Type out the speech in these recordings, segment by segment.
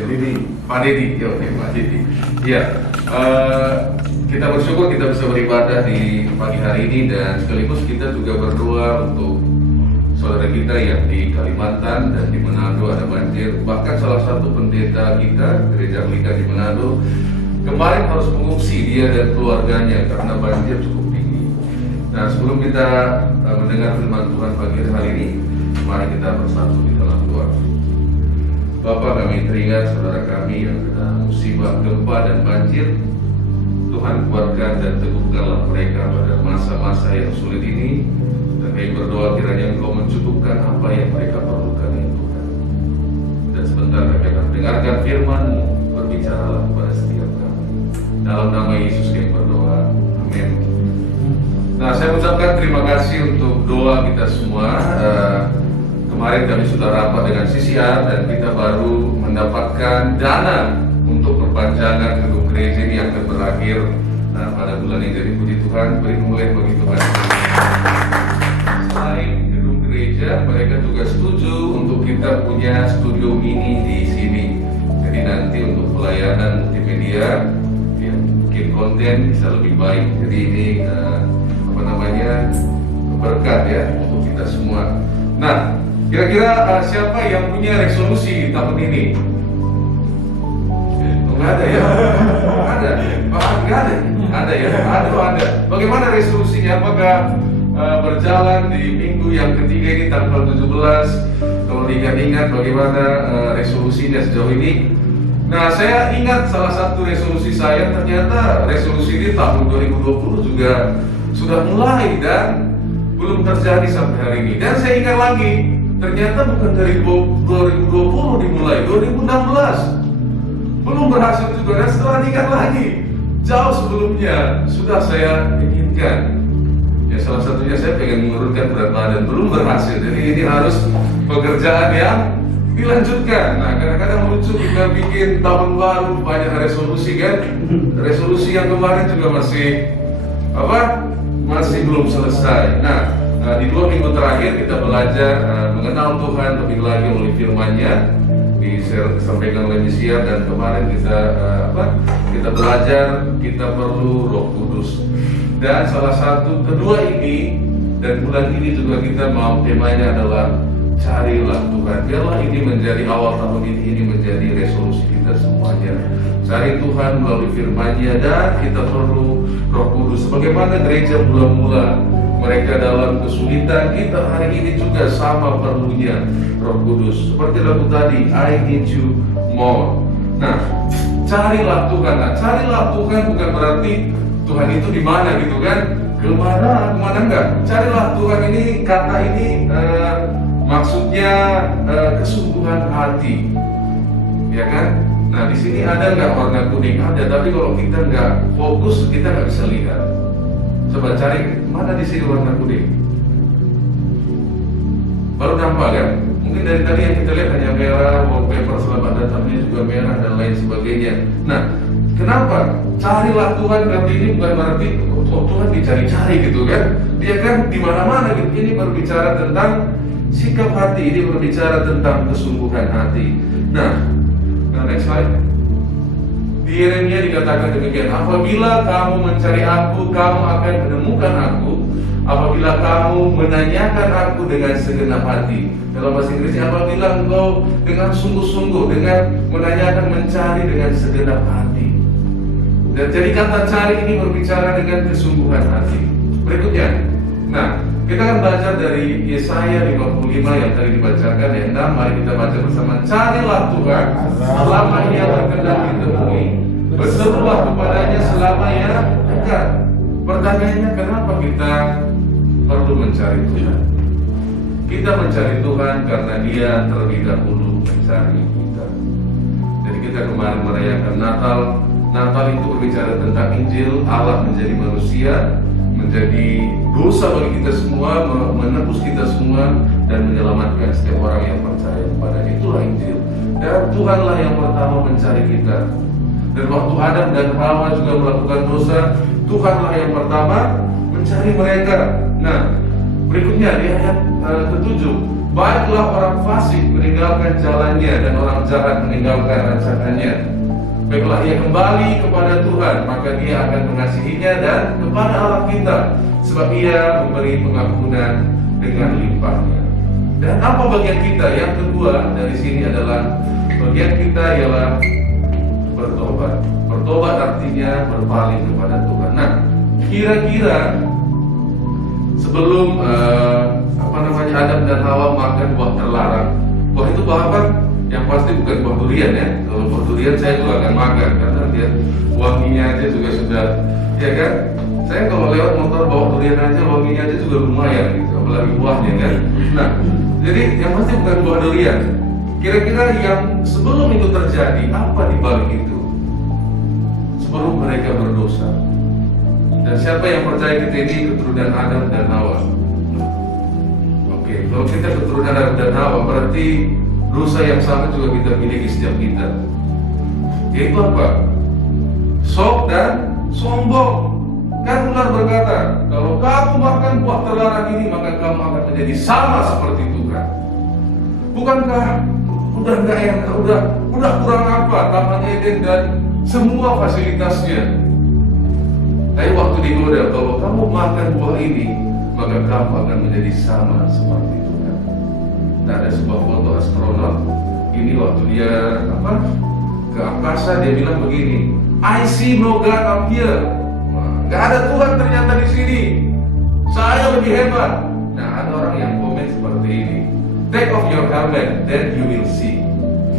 Pak Dedi, ya oke Pak Dedi. Ya, kita bersyukur kita bisa beribadah di pagi hari ini dan sekaligus kita juga berdoa untuk saudara kita yang di Kalimantan dan di Manado ada banjir. Bahkan salah satu pendeta kita gereja Anglikan di Manado kemarin harus mengungsi dia dan keluarganya karena banjir cukup tinggi. Nah, sebelum kita mendengar firman Tuhan pagi hari ini, mari kita bersatu di dalam doa. Bapa, kami teringat saudara kami yang kena musibah gempa dan banjir. Tuhan kuatkan dan teguhkanlah mereka pada masa-masa yang sulit ini. Dan kami berdoa kiranya Engkau mencukupkan apa yang mereka perlukan ya Tuhan. Dan sebentar kami akan dengarkan firman-Mu, berbicaralah kepada setiap kami. Dalam nama Yesus kami berdoa, amin. Nah, saya ucapkan terima kasih untuk doa kita semua. Kemarin kami sudah rapat dengan CCR dan kita baru mendapatkan dana untuk perpanjangan gedung gereja ini yang akan berakhir pada bulan ini. Jadi puji Tuhan, beri kemuliaan bagi Tuhan. Selain gedung gereja, mereka juga setuju untuk kita punya studio mini di sini. Jadi nanti untuk pelayanan multimedia, ya, bikin konten bisa lebih baik. Jadi ini berkat ya untuk kita semua. Nah, kira-kira siapa yang punya resolusi tahun ini? Nggak ada ya? Ada? Nggak ada? Ada ya? Ada. Bagaimana resolusinya? Apakah berjalan di minggu yang ketiga ini tanggal 17? Kalau diingat-ingat bagaimana resolusinya sejauh ini? Nah, saya ingat salah satu resolusi saya, ternyata resolusi ini tahun 2020 juga sudah mulai dan belum terjadi sampai hari ini. Dan saya ingat lagi, ternyata bukan dari 2020 dimulai, 2016 belum berhasil juga. Dan setelah ingat lagi, jauh sebelumnya sudah saya inginkan. Ya, salah satunya saya pengen menurunkan berat badan, belum berhasil. Jadi ini harus pekerjaan yang dilanjutkan. Nah, kadang-kadang lucu kita bikin tahun baru banyak resolusi kan. Resolusi yang kemarin juga masih belum selesai. Nah, di 2 minggu terakhir kita belajar mengenal Tuhan lebih lagi melalui firman-Nya, disampaikan oleh Misia, dan kemarin kita belajar kita perlu Roh Kudus. Dan salah satu kedua ini dan bulan ini juga kita mau temanya adalah carilah Tuhan. Biarlah ini menjadi awal tahun ini menjadi resolusi kita semuanya. Cari Tuhan melalui firman-Nya dan kita perlu Roh Kudus. Sebagaimana gereja mula-mula mereka dalam kesulitan, kita hari ini juga sama perlunya Roh Kudus. Seperti lagu tadi, I need you more. Nah, carilah Tuhan. Nah, carilah Tuhan bukan berarti Tuhan itu di mana gitu kan? Kemana enggak? Carilah Tuhan ini, kata ini maksudnya kesungguhan hati, ya kan? Nah, di sini ada nggak warna kuning? Ada, tapi kalau kita nggak fokus, kita nggak bisa lihat. Coba cari mana di sini warna kuning. Baru nampak kan? Mungkin dari tadi yang kita lihat hanya merah, wallpaper selamat datangnya juga merah dan lain sebagainya. Nah, kenapa? Carilah Tuhan, berarti ini bukan berarti Tuhan dicari-cari gitu kan? Dia kan di mana-mana gitu. Ini berbicara tentang sikap hati, ini berbicara tentang kesungguhan hati. Nah, next slide. Di Yeremia dikatakan demikian, apabila kamu mencari aku, kamu akan menemukan aku. Apabila kamu menanyakan aku dengan segenap hati. Dalam bahasa Inggrisnya, apabila engkau dengan sungguh-sungguh, dengan menanyakan, mencari dengan segenap hati. Dan jadi kata cari ini berbicara dengan kesungguhan hati. Berikutnya, nah, kita akan belajar dari Yesaya 55 yang tadi dibacakan ya. Nah, mari kita baca bersama. Carilah Tuhan selama ia berkenan ditemui, berserulah kepadanya selama ia dekat. Pertanyaannya, kenapa kita perlu mencari Tuhan? Kita mencari Tuhan karena Dia terlebih dahulu mencari kita. Jadi kita kemarin merayakan Natal. Natal itu berbicara tentang Injil, Allah menjadi manusia, menjadi dosa bagi kita semua, menebus kita semua, dan menyelamatkan setiap orang yang percaya kepada itulah Injil. Dan Tuhanlah yang pertama mencari kita. Dan waktu Adam dan Hawa juga melakukan dosa, Tuhanlah yang pertama mencari mereka. Nah, Berikutnya di ayat ke-7, baiklah orang fasik meninggalkan jalannya dan orang jahat meninggalkan rancangannya. Baiklah ia kembali kepada Tuhan, maka dia akan mengasihinya, dan kepada Allah kita, sebab ia memberi pengampunan dengan limpahnya. Dan apa bagian kita? Yang kedua dari sini adalah bagian kita ialah bertobat. Bertobat artinya berpaling kepada Tuhan. Nah, kira-kira sebelum Adam dan Hawa makan buah terlarang, buah itu buah apa? Yang pasti bukan buah durian ya. Kalau buah durian saya juga akan makan karena dia wanginya aja juga sudah, ya kan? Saya kalau lewat motor bawa durian aja wanginya aja juga lumayan gitu, apalagi buahnya kan. Nah, jadi yang pasti bukan buah durian. Kira-kira yang sebelum itu terjadi, apa di balik itu? Sebelum mereka berdosa. Dan siapa yang percaya kita ini keturunan Adam dan Hawa? Oke, kalau kita keturunan Adam dan Hawa, berarti dosa yang sama juga kita miliki setiap kita. Yaitu apa? Sok dan sombong. Kan ular berkata, kalau kamu makan buah terlarang ini, maka kamu akan menjadi sama seperti Tuhan. Bukankah udah nggak enak, udah kurang apa Taman Eden dan semua fasilitasnya? Tapi waktu digoda, kalau kamu makan buah ini, maka kamu akan menjadi sama seperti Tuhan. Nah, ada sebuah foto astronot. Ini waktu dia ke angkasa, dia bilang begini, I see no God up here. Gak ada Tuhan ternyata di sini. Saya lebih hebat. Nah, ada orang yang komen seperti ini. Take off your helmet, then you will see.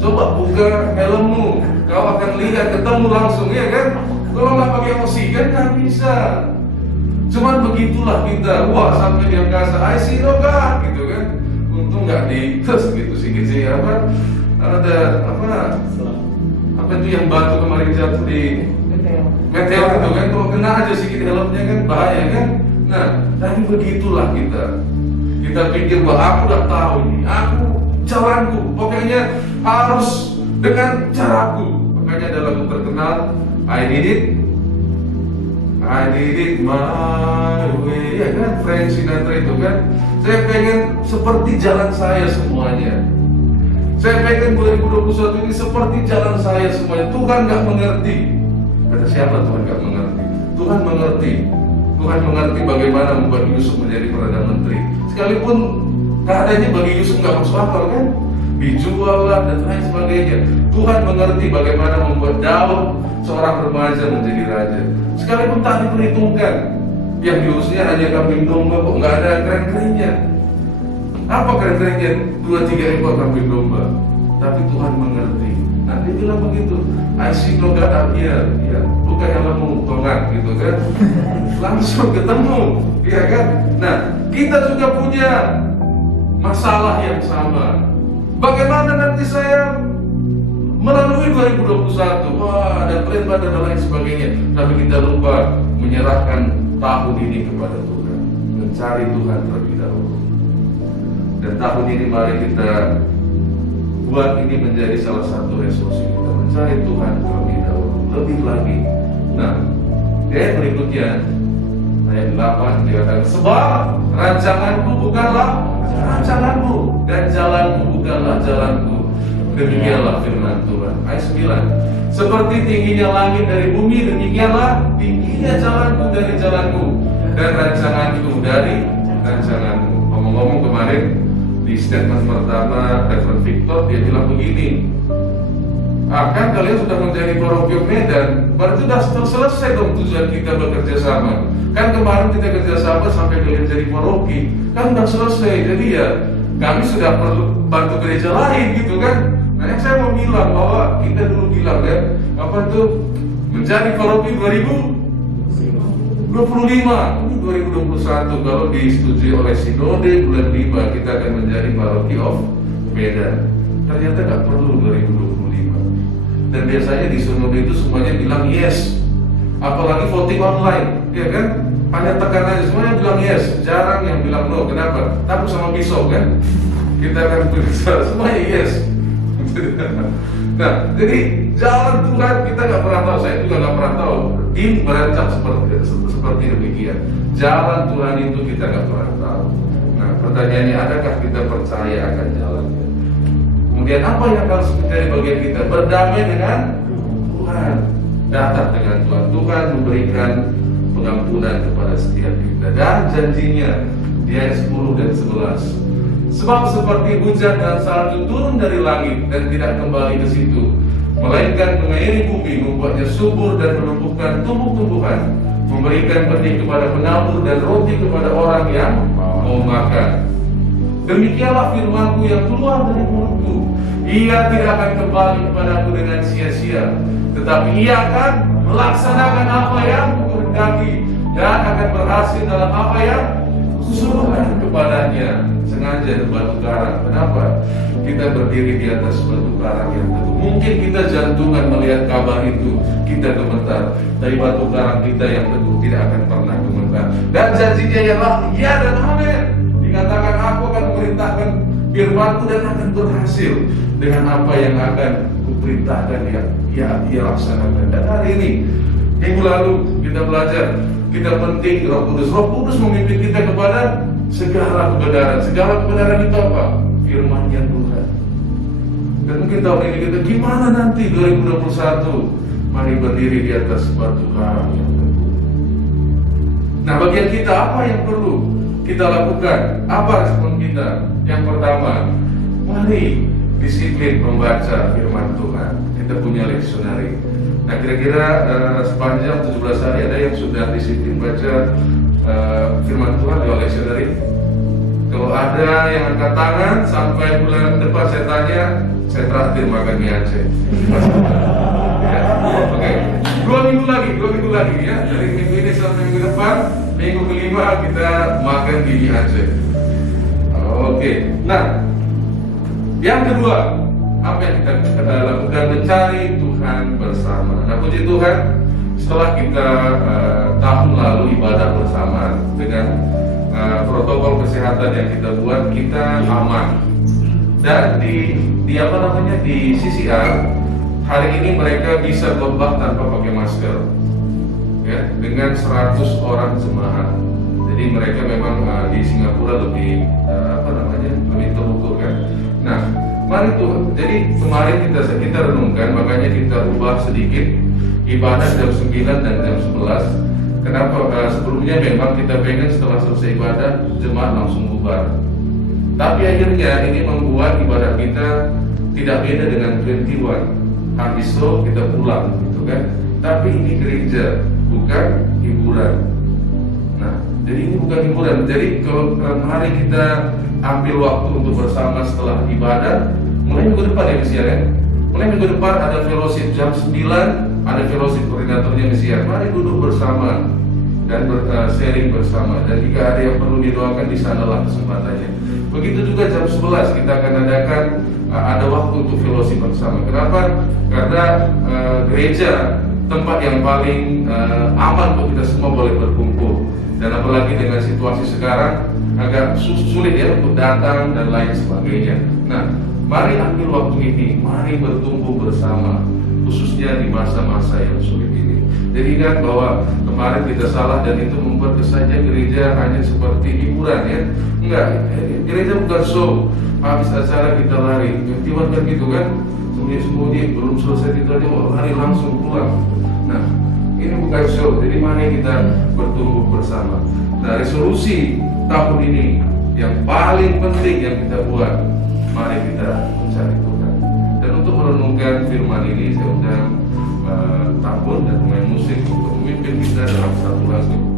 Coba buka helmmu, kau akan lihat, ketemu langsung, ya kan? Kalau nggak pakai oksigen nggak bisa. Cuman begitulah kita. Wah, sampai di angkasa, I see no God, gitu kan? Untung nggak di tes gitu sih apa? Ada apa itu yang batu kemarin jatuh di meteor itu kan, kalau kena aja sedikit helmnya kan bahaya kan. Nah, tapi begitulah kita. Kita pikir bahwa aku udah tahu ini, aku jalanku, pokoknya harus dengan caraku. Makanya ada lagu terkenal, I did it my way, ya kan, Frank Sinatra itu kan. Saya pengen seperti jalan saya semuanya. Saya pengen 2021 ini seperti jalan saya semuanya. Tuhan nggak mengerti. Kata siapa Tuhan nggak mengerti? Tuhan mengerti. Tuhan mengerti bagaimana membuat Yusuf menjadi Perdana Menteri. Sekalipun keadaannya bagi Yusuf nggak masuk akal kan, dijual lah dan lain sebagainya. Tuhan mengerti bagaimana membuat Daud seorang remaja menjadi raja. Sekalipun tak diperhitungkan, yang diurusnya hanya kambing domba, kok nggak ada keren-kerennya. Apa keren-kerennya? 2-3 ekor kambing domba. Tapi Tuhan mengerti. Nah, dia bilang begitu, I see no God up here. Ya, bukan helmmu, tongan gitu kan. Langsung ketemu, ya kan. Nah, kita juga punya masalah yang sama. Bagaimana nanti saya melalui 2021? Wah, ada plan dan lain sebagainya. Tapi kita lupa menyerahkan tahun ini kepada Tuhan, mencari Tuhan terlebih dahulu. Dan tahun ini mari kita buat ini menjadi salah satu resolusi kita, mencari Tuhan terlebih dahulu, lebih lagi. Nah, ayat berikutnya, ayat 8 dikatakan, sebab rancanganku bukanlah rancanganmu dan jalanku bukanlah jalanku. Demikianlah firman Tuhan. Ayat 9, seperti tingginya langit dari bumi, demikianlah tingginya jalanku dari jalanmu dan rancanganku dari rancanganmu. Ngomong-ngomong kemarin di statement pertama Reverend Victor, dia bilang begini, kan kalian sudah menjadi paroki Medan, berarti sudah selesai dong tujuan kita bekerja sama. Kan kemarin kita kerja sama sampai kalian jadi paroki, kan sudah selesai. Jadi ya kami sudah perlu bantu gereja lain gitu kan. Nah, yang saya mau bilang bahwa kita dulu bilang kan, apa tuh menjadi paroki 2025, ini 2021 kalau disetujui oleh Sinode bulan 5 kita akan menjadi paroki of Medan. Ternyata nggak perlu 2025. Dan biasanya di Sinode itu semuanya bilang yes. Apalagi voting online, ya kan? Hanya tekan aja, semuanya bilang yes. Jarang yang bilang no. Kenapa? Takut sama pisau kan? Kita akan berusaha semuanya yes. Nah, jadi jalan Tuhan kita nggak pernah tahu. Saya juga nggak pernah tahu. Ini merancang seperti demikian. Jalan Tuhan itu kita nggak pernah tahu. Nah, pertanyaannya, adakah kita percaya akan jalannya? Kemudian apa yang harus menjadi bagian kita? Berdamai dengan Tuhan, datang dengan Tuhan. Tuhan memberikan pengampunan kepada setiap kita, dan janjinya di ayat 10 dan 11. Sebab seperti hujan dan salju turun dari langit dan tidak kembali ke situ, melainkan mengairi bumi, membuatnya subur dan menumbuhkan tumbuh-tumbuhan, memberikan benih kepada penabur dan roti kepada orang yang mau makan. Demikianlah firman-Ku yang keluar dari mulut-Ku. Ia tidak akan kembali kepadaku dengan sia-sia, tetapi ia akan melaksanakan apa yang Kukehendaki dan akan berhasil dalam apa yang Kusuruhkan kepadanya. Sengaja batu karang. Kenapa? Kita berdiri di atas batu karang yang teguh. Mungkin kita jantungan melihat kabar itu, kita gemetar. Dari batu karang kita yang teguh tidak akan pernah gemetar. Dan janjinya ialah ya dan amin. Dikatakan aku akan memerintahkan firman-Ku dan akan berhasil dengan apa yang akan Kuperintahkan ia laksanakan. Dan hari ini, minggu lalu kita belajar, kita penting Roh Kudus. Roh Kudus memimpin kita kepada segala kebenaran. Segala kebenaran itu apa? Firman-Nya Tuhan. Dan mungkin tahun ini kita, gimana nanti 2021? Mari berdiri di atas batu karang yang teguh. Nah, bagian kita apa yang perlu kita lakukan? Apa respon kita? Yang pertama, mari disiplin membaca firman Tuhan. Kita punya leksionari. Nah, kira-kira sepanjang 17 hari ada yang sudah disiplin baca firman Tuhan lewat leksionari? Kalau ada yang angkat tangan, sampai bulan depan saya tanya, saya traktir makan mie Aceh. Ya, oke. 2 minggu lagi ya. Dari minggu ini sampai minggu depan, minggu kelima kita makan di mie Aceh. Oke. Nah, yang kedua, apa yang kita lakukan? Mencari Tuhan bersama. Nah, puji Tuhan, setelah kita tahun lalu ibadah bersama dengan protokol kesehatan yang kita buat, kita aman. Dan di CCR hari ini mereka bisa khotbah tanpa pakai masker, ya, dengan 100 orang jemaat. Jadi mereka memang di Singapura lebih lebih terukur kan. Nah, mari tuh. Jadi kemarin kita renungkan, makanya kita ubah sedikit ibadah jam 9 dan jam 11. Kenapa? Sebelumnya memang kita pengen setelah selesai ibadah jemaat langsung bubar. Tapi akhirnya ini membuat ibadah kita tidak beda dengan 21. Habis show kita pulang, gitu kan? Tapi ini gereja, bukan hiburan. Nah, jadi ini bukan hiburan. Jadi kalau hari kita ambil waktu untuk bersama setelah ibadah, mulai minggu depan ya Mesiar ya. Mulai minggu depan ada fellowship jam 9, ada fellowship koordinatornya Mesiar. Mari duduk bersama dan sharing bersama. Dan jika ada yang perlu didoakan, di sanalah kesempatannya. Begitu juga jam 11 kita akan adakan ada waktu untuk fellowship bersama. Kenapa? Karena gereja tempat yang paling aman untuk kita semua boleh berkumpul. Dan apalagi dengan situasi sekarang agak sulit ya untuk datang dan lain sebagainya. Nah, mari ambil waktu ini, mari bertumbuh bersama, khususnya di masa-masa yang sulit ini. Jadi ingat bahwa kemarin kita salah dan itu membuat kesannya gereja hanya seperti hiburan ya. Enggak, gereja bukan show. Habis acara kita lari, tiba-tiba kan gitu kan, sembunyi-sembunyi, belum selesai kita lari langsung pulang. Nah, ini bukan show. Jadi mari kita bertumbuh bersama. Nah, resolusi tahun ini yang paling penting yang kita buat, mari kita mencari Tuhan. Dan untuk merenungkan firman ini, saya undang Tabun dan pemain musik untuk memimpin kita dalam satu lagu.